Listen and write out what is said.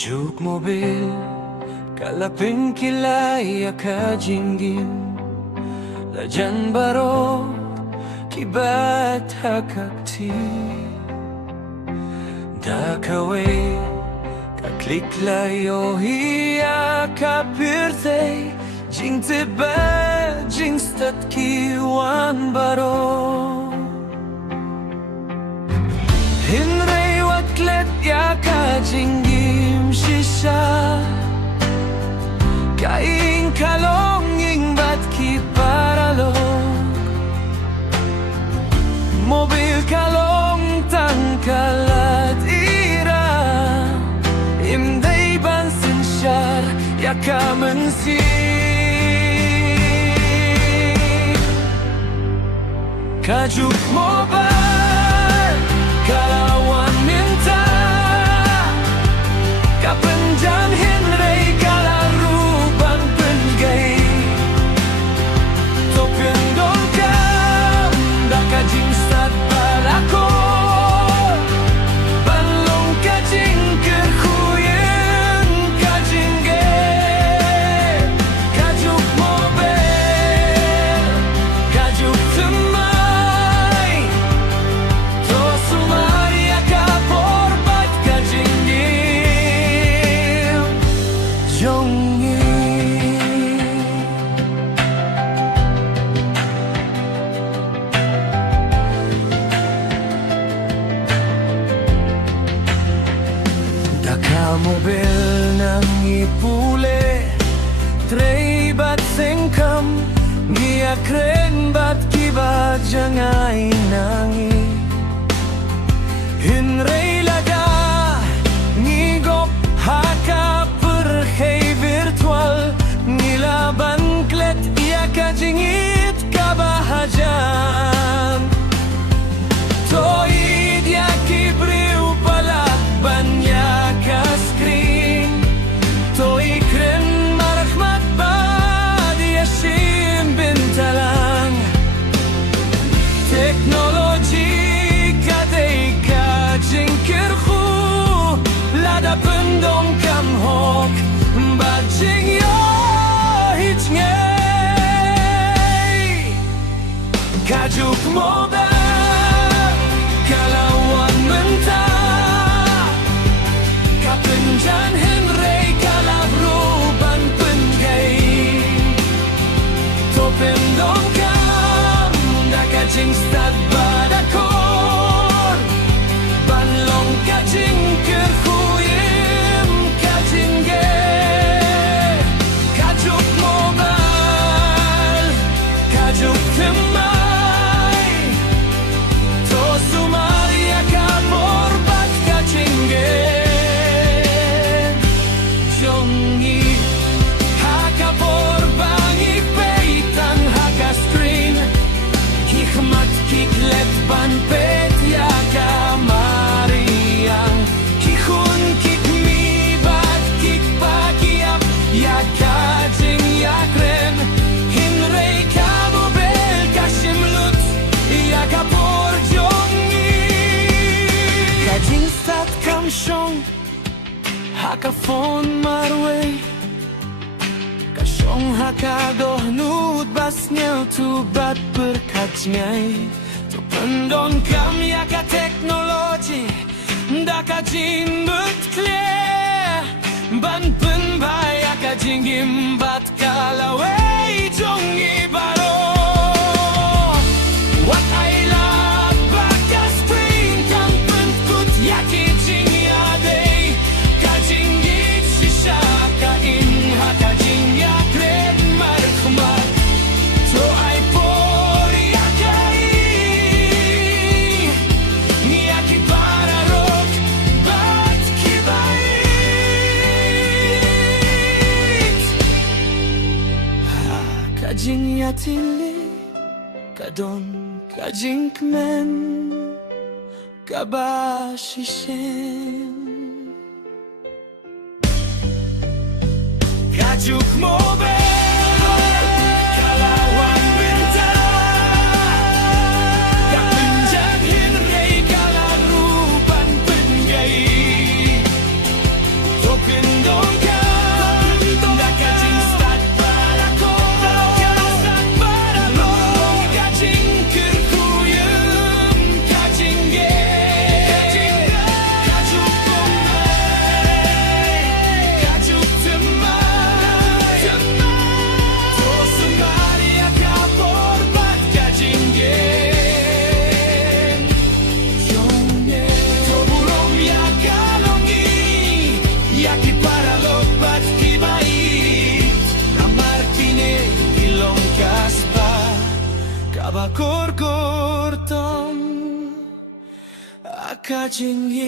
Juk mobil kalapin kilay akajinggin Lajan baro kibat hakakti Dakawe kaklik layo hiya kapirte Jing tiba jing stat kiwan baro Hinray watlet ya kajinggim shisha Kaing kalonging bat ki paralog Mobil kalong tangkalat ira Imday bansin syar ya kamensi Kajuk mobile kalawan minta Kapenjan Henry kalaruban penggay Topin dongkam dakajing stad balako Banlong kajing kerhuyen kajing gay Kajuk mobil kajuk temai To sumaria kaporbat kajing gim Jongi Daka mobil nang ipule Trey bat sengkam Ngiakren bat kibat jangay nangi Hinray laga Ngigop haka perhei virtual Ngilaban klet ia kajingit kabahajan Toid ya kibriu pala banya ka screen Toi kren marahmat bad yashim bintalang Teknologi kadei kajing kirhu Lada pendong kamhok Bajing yo hitngay Kajuk mobil kalawan menta Kapenjan Henry kalabruban penggay Topin dongkam dakajing stad badakor Banlong kajing kerhuyim kajing gay Kajuk mobil kajuk temai To sumaria kaporbat kajing gay Jongi haka porbangi peitang haka screen Kikmat kiklet ban pet yaka mariang Kikun kikmi bat kikpakiap yaka jing yakren Hinray kamobel kashimlut yaka por jongi Kajing stat kamshong haka phone marway Kasyong haka dohnud basnyel tu bat berkajngay Tu pendon kam yaka teknologi Daka jing betkle Ban penbay yaka jinggim bat kalaway jongi baro What I love baka screen kam pentkut yaki jing yadey Kajing git shisha kain haka jing yakren markhmat To ay por yakai Niyaki pararok bat kibait Kajing yatili kadon kajing kmen kabashishen Kajuk mobil kalawan binta Kapenjan Henry kalaruban penggay Topi Napagorgortam Akajingin